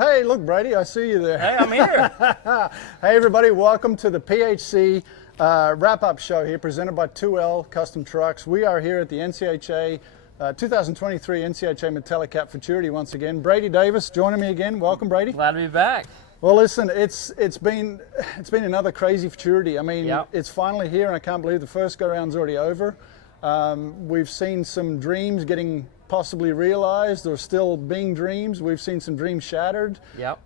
Hey, look, Brady, I see you there. Hey, I'm here. Hey, everybody, welcome to the PHC Wrap Up Show here, presented by 2L Custom Trucks. We are here at the NCHA 2023 NCHA Metallic Cap Futurity once again. Brady Davis joining me again. Welcome, Brady. Glad to be back. Well, listen, it's been another crazy futurity. I mean, Yep. It's finally here, and I can't believe the first go-round's already over. We've seen some dreams getting possibly realized or still being dreams. We've seen some dreams shattered. Yep.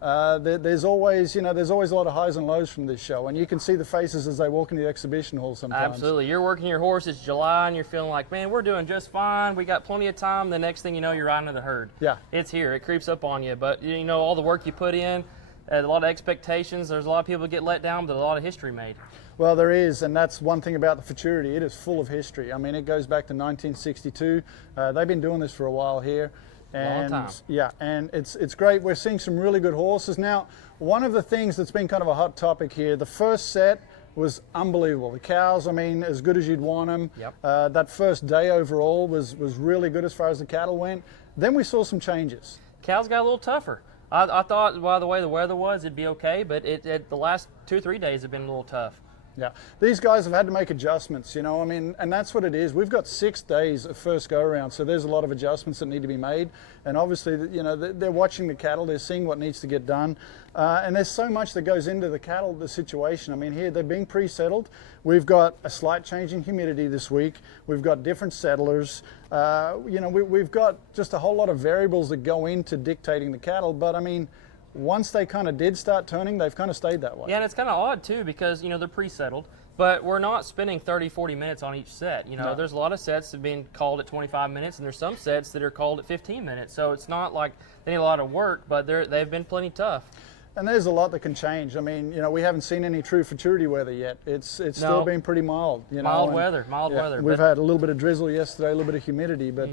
There's always a lot of highs and lows from this show, and you can see the faces as they walk into the exhibition hall sometimes. Absolutely. You're working your horse, it's July, and you're feeling like, man, we're doing just fine. We got plenty of time. The next thing you know, you're riding to the herd. Yeah. It's here. It creeps up on you. But, you know, all the work you put in, a lot of expectations. There's a lot of people get let down, but a lot of history made. Well, there is, and that's one thing about the Futurity. It is full of history. I mean, it goes back to 1962. They've been doing this for a while here. And, Long time. Yeah, and it's great. We're seeing some really good horses. Now, one of the things that's been kind of a hot topic here, the first set was unbelievable. The cows, I mean, as good as you'd want them. Yep. That first day overall was really good as far as the cattle went. Then we saw some changes. Cows got a little tougher. I thought, by the way the weather was, it'd be okay, but the last 2 or 3 days have been a little tough. Yeah, these guys have had to make adjustments, you know, I mean, and that's what it is. We've got 6 days of first go around, so there's a lot of adjustments that need to be made. And obviously, you know, they're watching the cattle, they're seeing what needs to get done. And there's so much that goes into the cattle, the situation. I mean, here they're being pre-settled. We've got a slight change in humidity this week. We've got different settlers. You know, we've got just a whole lot of variables that go into dictating the cattle. But I mean, once they kind of did start turning, they've kind of stayed that way. Yeah, and it's kind of odd too because, you know, they're pre-settled, but we're not spending 30, 40 minutes on each set. You know, No. There's a lot of sets that have been called at 25 minutes, and there's some sets that are called at 15 minutes. So it's not like they need a lot of work, but they've been plenty tough. And there's a lot that can change. I mean, you know, we haven't seen any true Futurity weather yet. It's still been pretty mild. You know, Mild and, weather. yeah, we've had a little bit of drizzle yesterday, a little bit of humidity, but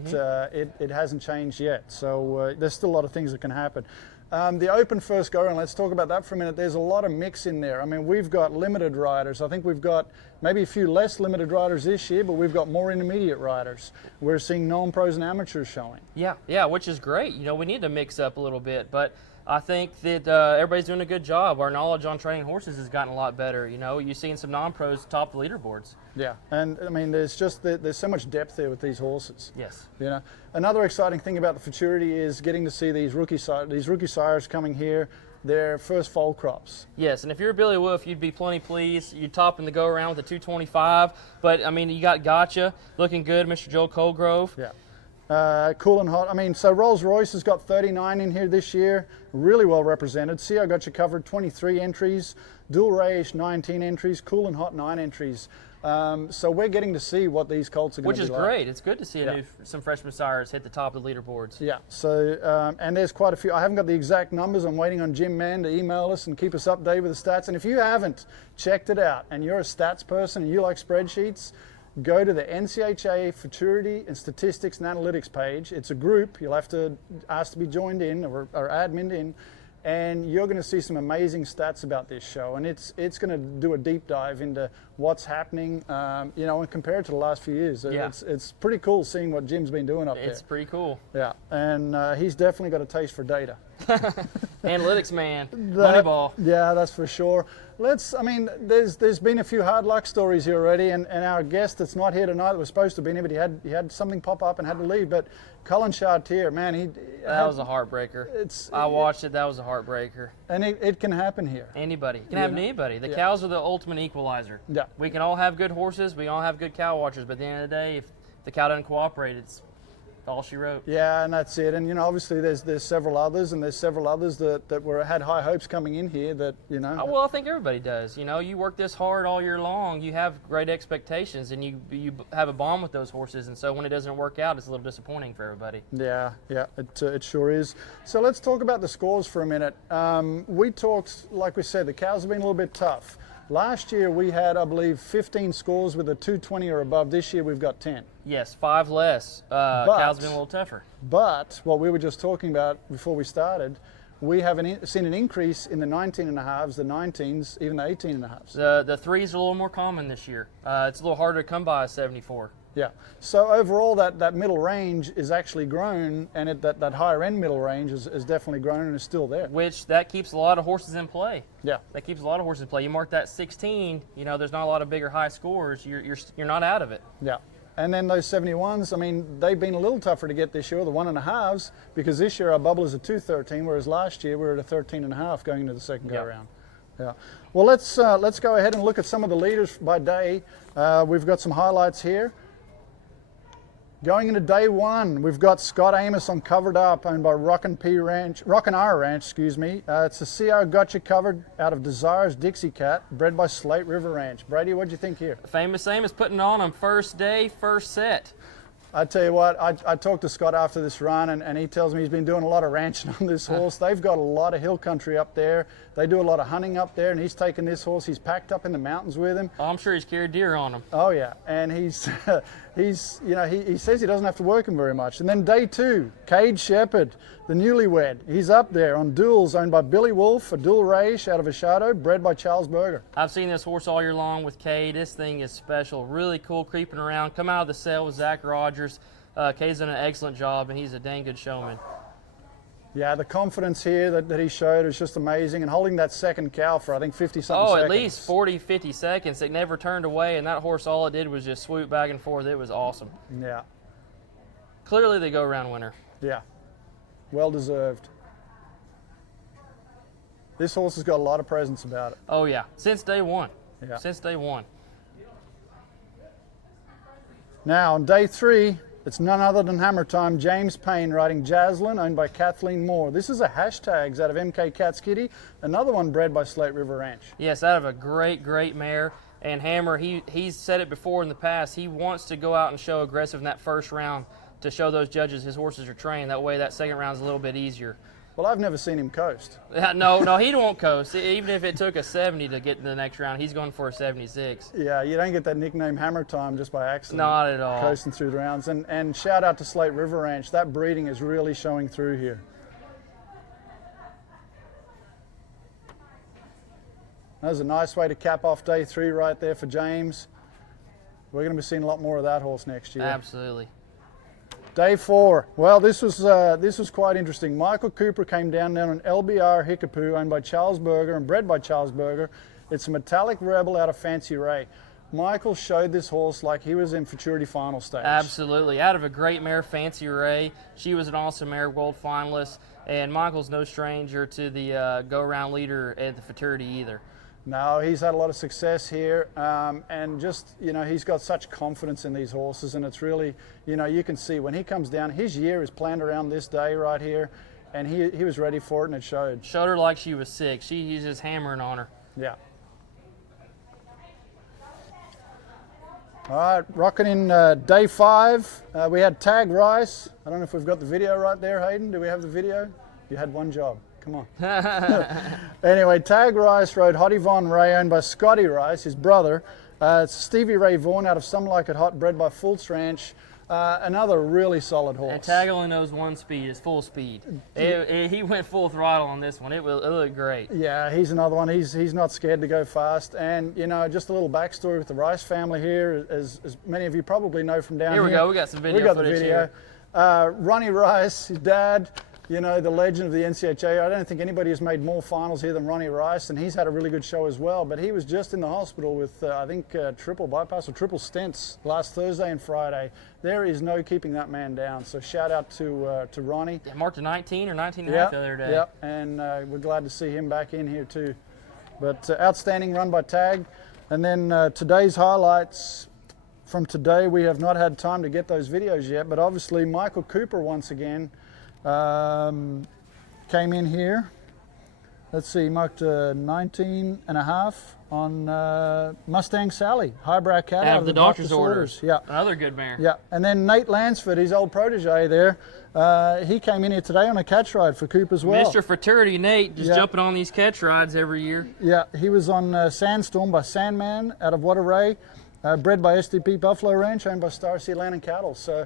it hasn't changed yet. So there's still a lot of things that can happen. The open first go around, let's talk about that for a minute. There's a lot of mix in there. I mean, we've got limited riders. I think we've got maybe a few less limited riders this year, but we've got more intermediate riders. We're seeing non-pros and amateurs showing. Yeah, which is great. You know, we need to mix up a little bit, but I think that everybody's doing a good job. Our knowledge on training horses has gotten a lot better. You know, you've seen some non-pros top the leaderboards. Yeah, and I mean, there's so much depth there with these horses. Yes. You know, another exciting thing about the Futurity is getting to see these rookie sires coming here, their first foal crops. Yes, and if you're Billy Wolf, you'd be plenty pleased. You're topping the go-around with a 225, but, I mean, you got Gotcha looking good, Mr. Joe Colgrove. Yeah. Cool and hot. I mean, so Rolls-Royce has got 39 in here this year, really well represented. See, I got you covered, 23 entries. Dual Race, 19 entries. Cool and hot, 9 entries. So we're getting to see what these colts are going to be like. Which is great. It's good to see some freshman sires hit the top of the leaderboards. Yeah, so, and there's quite a few. I haven't got the exact numbers. I'm waiting on Jim Mann to email us and keep us updated with the stats. And if you haven't checked it out and you're a stats person and you like spreadsheets, go to the NCHA Futurity and Statistics and Analytics page. It's a group. You'll have to ask to be joined in or admin in, and you're going to see some amazing stats about this show. And it's going to do a deep dive into what's happening, you know, and compare it to the last few years. Yeah. It's pretty cool seeing what Jim's been doing up there. It's pretty cool. Yeah, and he's definitely got a taste for data. Analytics man, Moneyball. Yeah, that's for sure. I mean, there's been a few hard luck stories here already, and our guest that's not here tonight that was supposed to be here, but he had something pop up and had to leave. But Colin Chartier, man, that was a heartbreaker. I watched it. That was a heartbreaker. And it can happen here. Anybody. It can happen to anybody. The cows are the ultimate equalizer. Yeah. We can all have good horses. We all have good cow watchers. But at the end of the day, if the cow doesn't cooperate, it's all she wrote. Yeah, and that's it. And, you know, obviously there's several others, and there's several others that had high hopes coming in here that, you know. Oh, well, I think everybody does. You know, you work this hard all year long. You have great expectations, and you have a bond with those horses. And so when it doesn't work out, it's a little disappointing for everybody. Yeah, it sure is. So let's talk about the scores for a minute. We talked, like we said, the cows have been a little bit tough. Last year we had, I believe, 15 scores with a 220 or above. This year we've got 10. Yes, 5 less. Cows have been a little tougher. But what we were just talking about before we started, we have seen an increase in the 19.5s, the 19s, even the 18.5s. The 3s are a little more common this year. It's a little harder to come by a 74. Yeah. So overall, that middle range is actually grown, and that higher end middle range is definitely grown and is still there. Which that keeps a lot of horses in play. Yeah. That keeps a lot of horses in play. You mark that 16. You know, there's not a lot of bigger high scores. You're not out of it. Yeah. And then those 71s, I mean, they've been a little tougher to get this year, the 1.5s, because this year our bubble is a 213, whereas last year we were at a 13.5 going into the second go round. Yeah. Well, let's go ahead and look at some of the leaders by day. We've got some highlights here. Going into day 1, we've got Scott Amos on Covered Up, owned by Rockin' R Ranch, excuse me. It's a CR Gotcha covered out of Desires Dixie Cat, bred by Slate River Ranch. Brady, what'd you think here? Famous Amos putting it on first day, first set. I tell you what, I talked to Scott after this run, and he tells me he's been doing a lot of ranching on this horse. They've got a lot of hill country up there. They do a lot of hunting up there, and he's taken this horse. He's packed up in the mountains with him. Oh, I'm sure he's carried deer on him. Oh yeah, and he says he doesn't have to work him very much. And then day 2, Cade Shepherd, the newlywed. He's up there on duels, owned by Billy Wolf, a dual race out of Ashado, bred by Charles Berger. I've seen this horse all year long with Cade. This thing is special, really cool, creeping around. Come out of the sale with Zach Rogers. Cade's done an excellent job, and he's a dang good showman. Yeah, the confidence here that he showed is just amazing, and holding that second cow for, I think, 50-something seconds. Oh, at least 40, 50 seconds. It never turned away, and that horse, all it did was just swoop back and forth. It was awesome. Yeah. Clearly the go-around winner. Yeah. Well deserved. This horse has got a lot of presence about it. Oh, yeah. Since day 1. Yeah. Since day 1. Now, on day 3, it's none other than Hammer Time. James Payne riding Jaslyn, owned by Kathleen Moore. This is a hashtags out of MK Cat's Kitty, another one bred by Slate River Ranch. Yes, out of a great, great mare. And Hammer, he's said it before in the past, he wants to go out and show aggressive in that first round to show those judges his horses are trained. That way that second round's a little bit easier. Well, I've never seen him coast. No, he won't coast. Even if it took a 70 to get to the next round, he's going for a 76. Yeah, you don't get that nickname Hammer Time just by accident. Not at all. Coasting through the rounds. And shout out to Slate River Ranch. That breeding is really showing through here. That was a nice way to cap off day 3 right there for James. We're going to be seeing a lot more of that horse next year. Absolutely. Day 4. Well, this was quite interesting. Michael Cooper came down on LBR Hickapoo, owned by Charles Berger and bred by Charles Berger. It's a metallic rebel out of Fancy Ray. Michael showed this horse like he was in Futurity final stage. Absolutely. Out of a great mare, Fancy Ray. She was an awesome mare, world finalist. And Michael's no stranger to the go-around leader at the Futurity either. No, he's had a lot of success here, and just, he's got such confidence in these horses, and it's really, you can see when he comes down, his year is planned around this day right here, and he was ready for it, and it showed. Showed her like she was sick. He's just hammering on her. Yeah. All right, rocking in day 5. We had Tag Rice. I don't know if we've got the video right there, Hayden. Do we have the video? You had one job. Come on. Anyway, Tag Rice rode Hottie Von Ray, owned by Scotty Rice, his brother. It's Stevie Ray Vaughan out of Some Like It Hot, bred by Fultz Ranch. Another really solid horse. And Tag only knows one speed, is full speed. He went full throttle on this one. It looked great. Yeah, he's another one. He's not scared to go fast. And, just a little backstory with the Rice family here, as many of you probably know from down here. Here we go. We got some video footage here. Ronnie Rice, his dad, the legend of the NCHA. I don't think anybody has made more finals here than Ronnie Rice, and he's had a really good show as well. But he was just in the hospital with, I think, triple bypass or triple stents last Thursday and Friday. There is no keeping that man down. So shout out to Ronnie. Yeah, marked a 19 or 19 and a half the other day. Yep, and we're glad to see him back in here too. But outstanding run by Tag. And then today's highlights from today, we have not had time to get those videos yet, but obviously Michael Cooper once again came in here. Let's see, he marked 19 and a half on Mustang Sally, highbrow cat out of the doctor's orders. Yeah, another good mare. Yeah, and then Nate Lansford, his old protege there, he came in here today on a catch ride for Coop as well. Mr. Futurity Nate, just jumping on these catch rides every year. Yeah, he was on Sandstorm by Sandman out of Wateray, bred by SDP Buffalo Ranch, owned by Star Sea Land and Cattle. So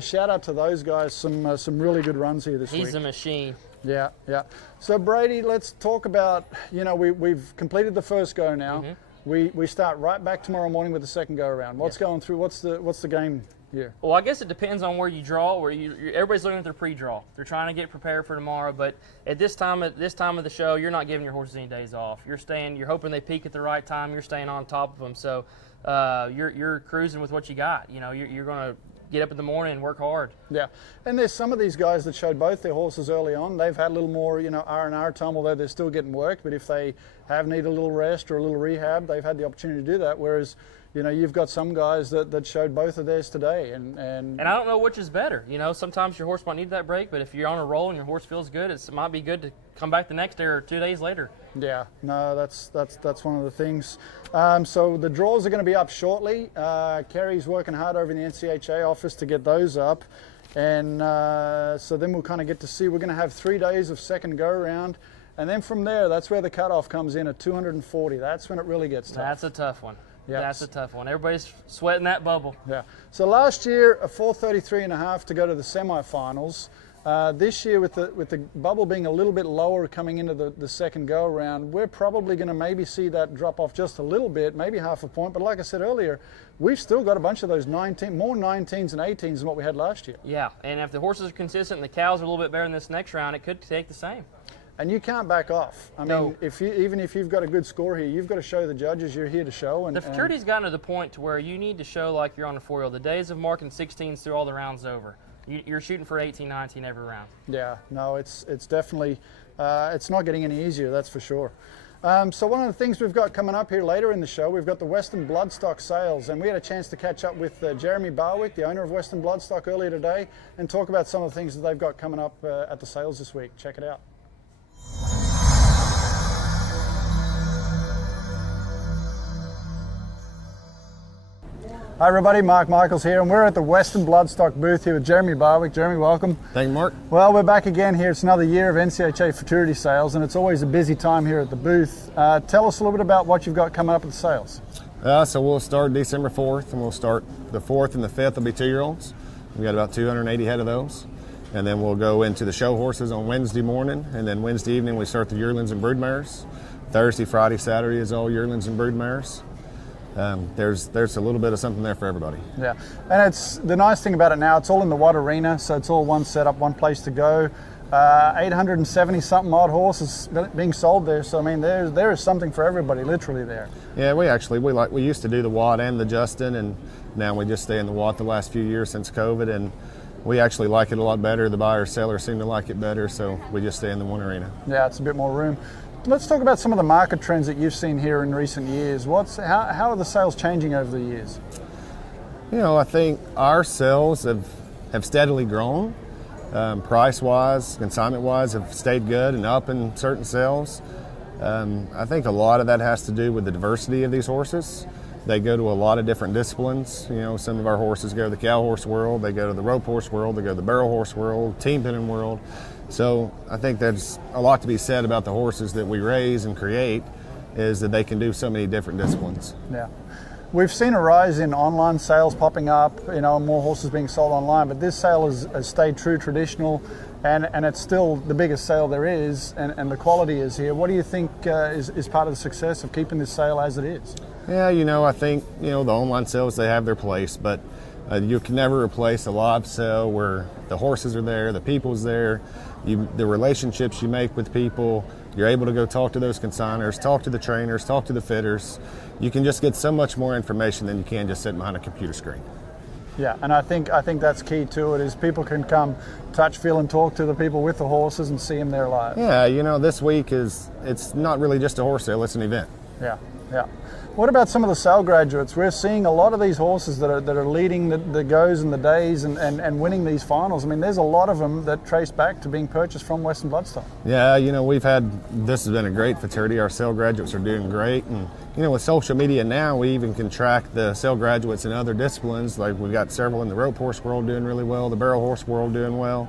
shout out to those guys, some really good runs here this week. He's a machine. Yeah, yeah. So Brady, let's talk about, we've completed the first go now. we start right back tomorrow morning with the second go around. What's going through? What's the game here? Well, I guess it depends on where you draw. Everybody's looking at their pre-draw. They're trying to get prepared for tomorrow. But at this time of the show, you're not giving your horses any days off. You're hoping they peak at the right time. You're staying on top of them. So you're cruising with what you got. You know, you're going to get up in the morning and work hard. Yeah, and there's some of these guys that showed both their horses early on. They've had a little more, R&R time, although they're still getting worked. But if they have needed a little rest or a little rehab, they've had the opportunity to do that. Whereas, you've got some guys that showed both of theirs today. And I don't know which is better. Sometimes your horse might need that break, but if you're on a roll and your horse feels good, it might be good to come back the next day or 2 days later. Yeah, no, that's one of the things. So the draws are going to be up shortly. Kerry's working hard over in the NCHA office to get those up. And so then we'll kind of get to see, we're going to have 3 days of second go around. And then from there, that's where the cutoff comes in at 240. That's when it really gets tough. That's a tough one. Yeah. That's a tough one. Everybody's sweating that bubble. Yeah. So last year, a 433.5 to go to the semifinals. This year, with the bubble being a little bit lower coming into the second go around, we're probably going to maybe see that drop off just a little bit, maybe half a point. But like I said earlier, we've still got a bunch of those more 19s and 18s than what we had last year. Yeah, and if the horses are consistent and the cows are a little bit better in this next round, it could take the same. And you can't back off. I mean, even if you've got a good score here, you've got to show the judges you're here to show. And the futurity's gotten to the point to where you need to show like you're on a 4-wheel. The days of marking 16s through all the rounds over. You're shooting for 18, 19 every round. Yeah, no, it's definitely, it's not getting any easier, that's for sure. So one of the things we've got coming up here later in the show, we've got the Western Bloodstock sales, and we had a chance to catch up with Jeremy Barwick, the owner of Western Bloodstock, earlier today, and talk about some of the things that they've got coming up at the sales this week. Check it out. Hi everybody, Mark Michaels here, and we're at the Western Bloodstock booth here with Jeremy Barwick. Jeremy, welcome. Thank you, Mark. Well, we're back again here. It's another year of NCHA Futurity sales, and it's always a busy time here at the booth. Tell us a little bit about what you've got coming up at the sales. So we'll start December 4th, and we'll start the 4th and the 5th will be 2-year-olds. We've got about 280 head of those. And then we'll go into the show horses on Wednesday morning, and then Wednesday evening we start the yearlings and broodmares. Thursday, Friday, Saturday is all yearlings and broodmares. There's a little bit of something there for everybody. Yeah, and it's the nice thing about it now, it's all in the Watt Arena, so it's all one setup, one place to go. 870 something odd horses being sold there, so I mean there is something for everybody literally there. Yeah, we used to do the Watt and the Justin, and now we just stay in the Watt the last few years since COVID, and we actually like it a lot better. The buyers, sellers seem to like it better, so we just stay in the one arena. Yeah, it's a bit more room. Let's talk about some of the market trends that you've seen here in recent years. How are the sales changing over the years? I think our sales have steadily grown. Price-wise, consignment-wise, have stayed good and up in certain sales. I think a lot of that has to do with the diversity of these horses. They go to a lot of different disciplines. Some of our horses go to the cow horse world, they go to the rope horse world, they go to the barrel horse world, team pinning world. So I think there's a lot to be said about the horses that we raise and create, is that they can do so many different disciplines. Yeah. We've seen a rise in online sales popping up, more horses being sold online, but this sale has stayed true traditional, and it's still the biggest sale there is, and the quality is here. What do you think is part of the success of keeping this sale as it is? Yeah, I think, the online sales, they have their place, but you can never replace a live sale where the horses are there, the people's there, the relationships you make with people. You're able to go talk to those consigners, talk to the trainers, talk to the fitters. You can just get so much more information than you can just sit behind a computer screen. Yeah, and I think that's key to it, is people can come touch, feel, and talk to the people with the horses and see them there live. Yeah, this week it's not really just a horse sale, it's an event. Yeah. What about some of the sale graduates? We're seeing a lot of these horses that are leading the goes and the days and winning these finals. I mean, there's a lot of them that trace back to being purchased from Western Bloodstock. Yeah, this has been a great futurity. Our sale graduates are doing great. And, with social media now, we even can track the sale graduates in other disciplines. Like we've got several in the rope horse world doing really well, the barrel horse world doing well.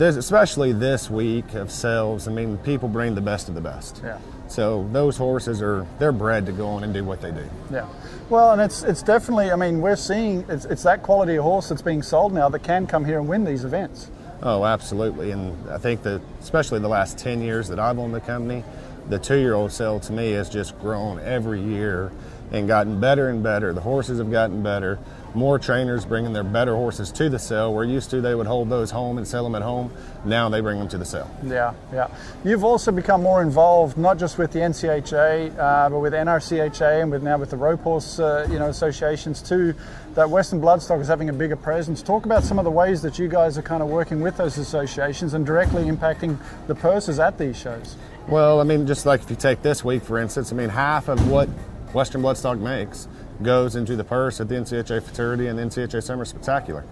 Especially this week of sales, people bring the best of the best. Yeah. So those horses they're bred to go on and do what they do. Yeah. Well, and it's definitely, we're seeing it's that quality of horse that's being sold now that can come here and win these events. Oh, absolutely. And I think that especially the last 10 years that I've owned the company, the 2-year-old sale to me has just grown every year and gotten better and better. The horses have gotten better. More trainers bringing their better horses to the sale. Where used to they would hold those home and sell them at home. Now they bring them to the sale. Yeah, yeah. You've also become more involved, not just with the NCHA, but with NRCHA and now with the rope horse, associations too. That Western Bloodstock is having a bigger presence. Talk about some of the ways that you guys are kind of working with those associations and directly impacting the purses at these shows. Well, I mean, just like if you take this week, for instance, I mean, half of what Western Bloodstock makes goes into the purse at the NCHA Futurity and NCHA Summer Spectacular.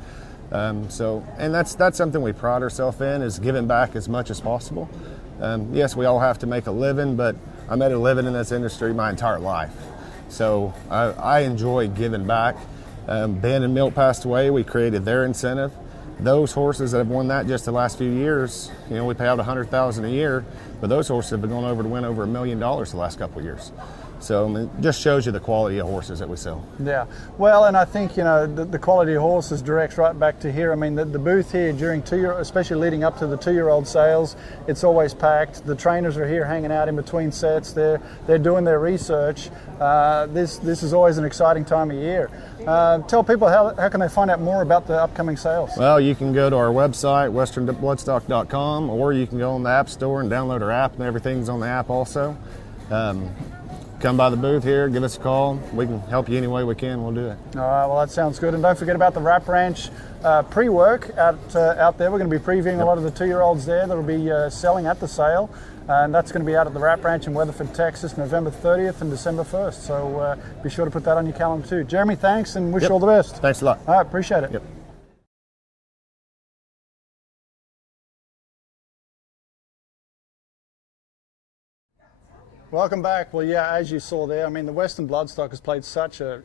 And that's something we pride ourselves in, is giving back as much as possible. Yes, we all have to make a living, but I made a living in this industry my entire life. So I enjoy giving back. Ben and Milt passed away. We created their incentive. Those horses that have won that just the last few years, we pay out $100,000 a year, but those horses have been going over to win over $1 million the last couple of years. So it just shows you the quality of horses that we sell. Yeah, well, and I think the quality of horses directs right back to here. I mean, the booth here during especially leading up to the 2-year-old sales, it's always packed. The trainers are here hanging out in between sets. They're doing their research. This is always an exciting time of year. Tell people how can they find out more about the upcoming sales? Well, you can go to our website, westernbloodstock.com, or you can go on the App Store and download our app, and everything's on the app also. Come by the booth here, give us a call. We can help you any way we can, we'll do it. All right, well, that sounds good. And don't forget about the Wrap Ranch pre-work out there. We're going to be previewing a lot of the 2-year-olds there that'll be selling at the sale. And that's going to be out at the Wrap Ranch in Weatherford, Texas, November 30th and December 1st. So be sure to put that on your calendar too. Jeremy, thanks, and wish you all the best. Thanks a lot. All right, appreciate it. Yep. Welcome back. Well, yeah, as you saw there, I mean, the Western Bloodstock has played such a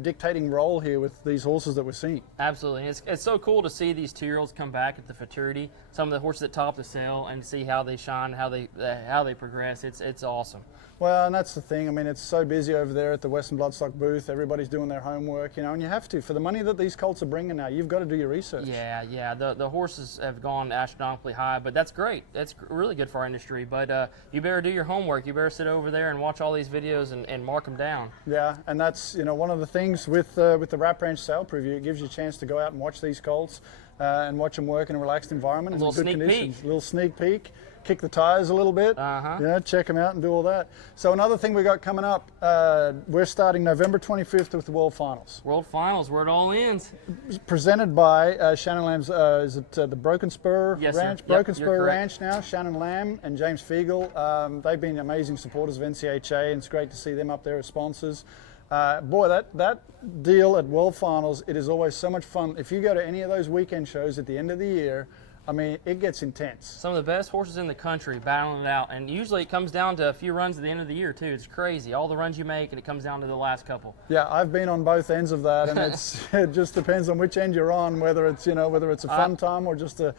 dictating role here with these horses that we're seeing. Absolutely. It's so cool to see these 2-year-olds come back at the Futurity, some of the horses that top the sale, and see how they shine, how they progress. It's awesome. Well, and that's the thing. I mean, it's so busy over there at the Western Bloodstock booth. Everybody's doing their homework, and you have to. For the money that these colts are bringing now, you've got to do your research. Yeah. The horses have gone astronomically high, but that's great. That's really good for our industry. But you better do your homework. You better sit over there and watch all these videos and mark them down. Yeah, and that's one of the things with the Wrap Ranch sale preview. It gives you a chance to go out and watch these colts and watch them work in a relaxed environment. A little in good sneak conditions. peek. A little sneak peek. Kick the tires a little bit, check them out and do all that. So another thing we got coming up, we're starting November 25th with the World Finals. World Finals, where it all ends. Presented by Shannon Lamb's, is it the Broken Spur Yes, Ranch? sir. Broken Yep, Spur Ranch now, Shannon Lamb and James Fiegel. They've been amazing supporters of NCHA, and it's great to see them up there as sponsors. Boy, that deal at World Finals, it is always so much fun. If you go to any of those weekend shows at the end of the year, I mean, it gets intense. Some of the best horses in the country battling it out, and usually it comes down to a few runs at the end of the year too. It's crazy, all the runs you make, and it comes down to the last couple. Yeah, I've been on both ends of that, and it just depends on which end you're on, whether it's a fun time or just a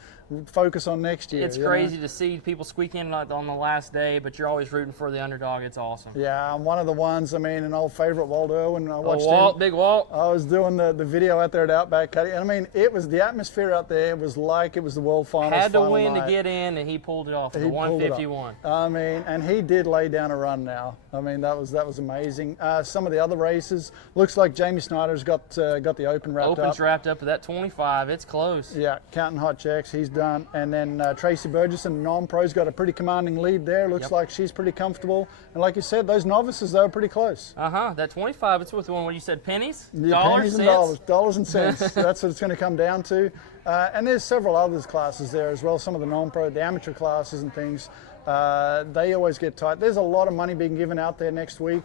focus on next year. It's crazy to see people squeak in on the last day, but you're always rooting for the underdog. It's awesome. Yeah, I'm one of the ones. I mean, an old favorite, Walt Irwin. I watched Walt, him. Big Walt. I was doing the video out there at Outback Cutting, and I mean, it was the atmosphere out there was like it was the World Finals. Had to win night. to get in, and he pulled it off. The 151. I mean, and he did lay down a run. Now, I mean, that was amazing. Some of the other races, looks like Jamie Snyder's got the Open wrapped up. Open's wrapped up at that 25. It's close. Yeah, counting hot checks, he's done, and then Tracy Burgess and non-pro's got a pretty commanding lead there. Looks like she's pretty comfortable, and like you said, those novices they were pretty close. That 25. It's with the one where you said pennies, yeah, dollars, pennies and cents? dollars and cents. That's what it's going to come down to. And there's several other classes there as well. Some of the non-pro, the amateur classes and things. They always get tight. There's a lot of money being given out there next week.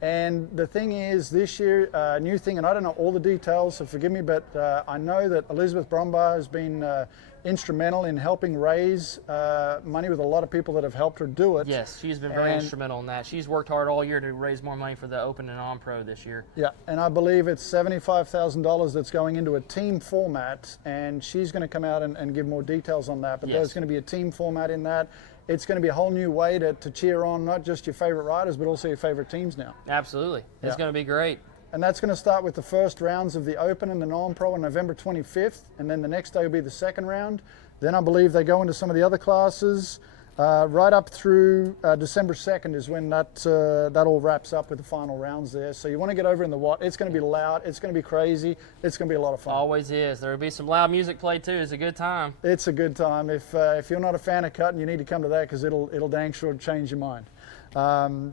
And the thing is, this year, new thing, and I don't know all the details, so forgive me, but I know that Elizabeth Brombaugh has been instrumental in helping raise money with a lot of people that have helped her do it. Yes, she's been very instrumental in that. She's worked hard all year to raise more money for the Open and On-Pro this year. Yeah, and I believe it's $75,000 that's going into a team format, and she's going to come out and give more details on that. But there's going to be a team format in that. It's going to be a whole new way to cheer on not just your favorite riders, but also your favorite teams now. Absolutely. It's going to be great. And that's going to start with the first rounds of the Open and the Non-Pro on November 25th, and then the next day will be the second round. Then I believe they go into some of the other classes. right up through December 2nd is when that all wraps up with the final rounds there. So you want to get over in the Watt. It's going to be loud. It's going to be crazy. It's going to be a lot of fun. Always is. There will be some loud music played too. It's a good time. It's a good time. If you're not a fan of cutting, you need to come to that because it'll dang sure change your mind.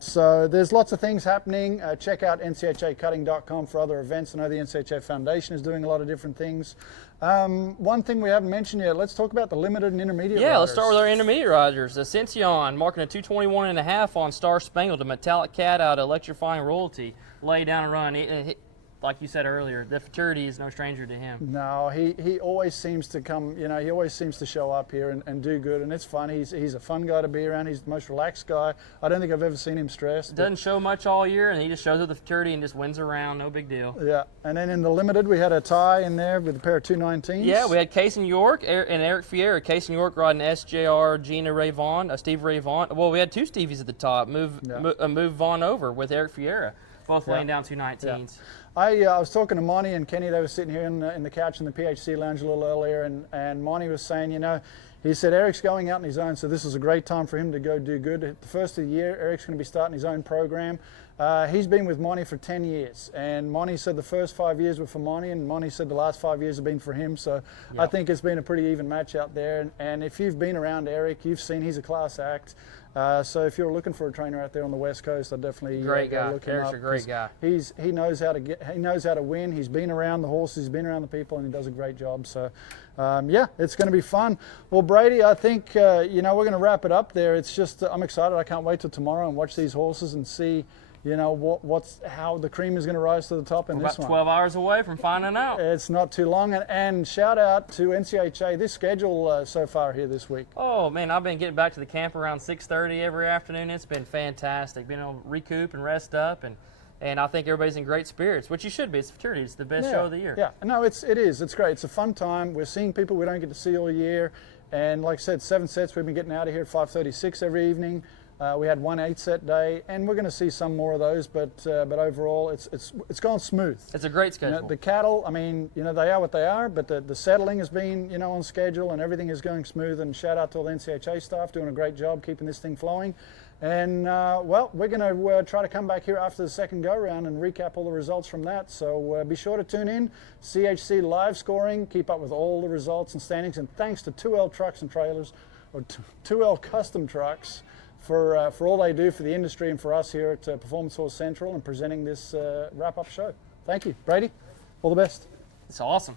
So there's lots of things happening. Check out NCHAcutting.com for other events. I know the NCHA Foundation is doing a lot of different things. One thing we haven't mentioned yet, let's talk about the limited and intermediate riders. Let's start with our intermediate riders. Ascension marking a 221.5 on Star Spangled, a metallic cat out of Electrifying Royalty. Lay down and run. Like you said earlier, the Futurity is no stranger to him. No, he always seems to come, he always seems to show up here and do good, and it's fun. He's a fun guy to be around. He's the most relaxed guy. I don't think I've ever seen him stressed. Doesn't show much all year, and he just shows up the Futurity and just wins around, no big deal. Yeah, and then in the limited, we had a tie in there with a pair of 219s. Yeah, we had Case in York and Eric Fiera. Case in York riding SJR, Gina Ray Vaughn, Steve Ray Vaughn. Well, we had two Stevies at the top, move Vaughn over with Eric Fiera, both laying down 219s. Yeah. I was talking to Monty and Kenny. They were sitting here in the couch in the PHC lounge a little earlier, and Monty was saying, he said Eric's going out on his own, so this is a great time for him to go do good. The first of the year, Eric's going to be starting his own program. He's been with Monty for 10 years, and Monty said the first 5 years were for Monty, and Monty said the last 5 years have been for him, so I think it's been a pretty even match out there. And if you've been around Eric, you've seen he's a class act. So if you're looking for a trainer out there on the West Coast, I'd definitely great guy. look him Eric's up. A great guy. He knows how to win. He's been around the horses, he's been around the people, and he does a great job. So it's going to be fun. Well, Brady, I think we're going to wrap it up there. It's just I'm excited. I can't wait till tomorrow and watch these horses and see how the cream is going to rise to the top in this one. About 12 hours away from finding out. It's not too long. And shout out to NCHA. This schedule so far here this week. Oh, man, I've been getting back to the camp around 6:30 every afternoon. It's been fantastic. Being able to recoup and rest up. And I think everybody's in great spirits, which you should be. It's Futurity. It's the best show of the year. Yeah, no, it is. It's great. It's a fun time. We're seeing people we don't get to see all year. And like I said, 7 sets. We've been getting out of here at 5:36 every evening. We had one 8-set day, and we're going to see some more of those. But overall, it's gone smooth. It's a great schedule. The cattle, they are what they are, but the settling has been, on schedule, and everything is going smooth. And shout out to all the NCHA staff doing a great job keeping this thing flowing. And we're going to try to come back here after the second go round and recap all the results from that. So be sure to tune in. CHC live scoring, keep up with all the results and standings. And thanks to 2L Trucks and Trailers, or 2L Custom Trucks, for all they do for the industry and for us here at Performance Horse Central and presenting this wrap-up show. Thank you. Brady, all the best. It's awesome.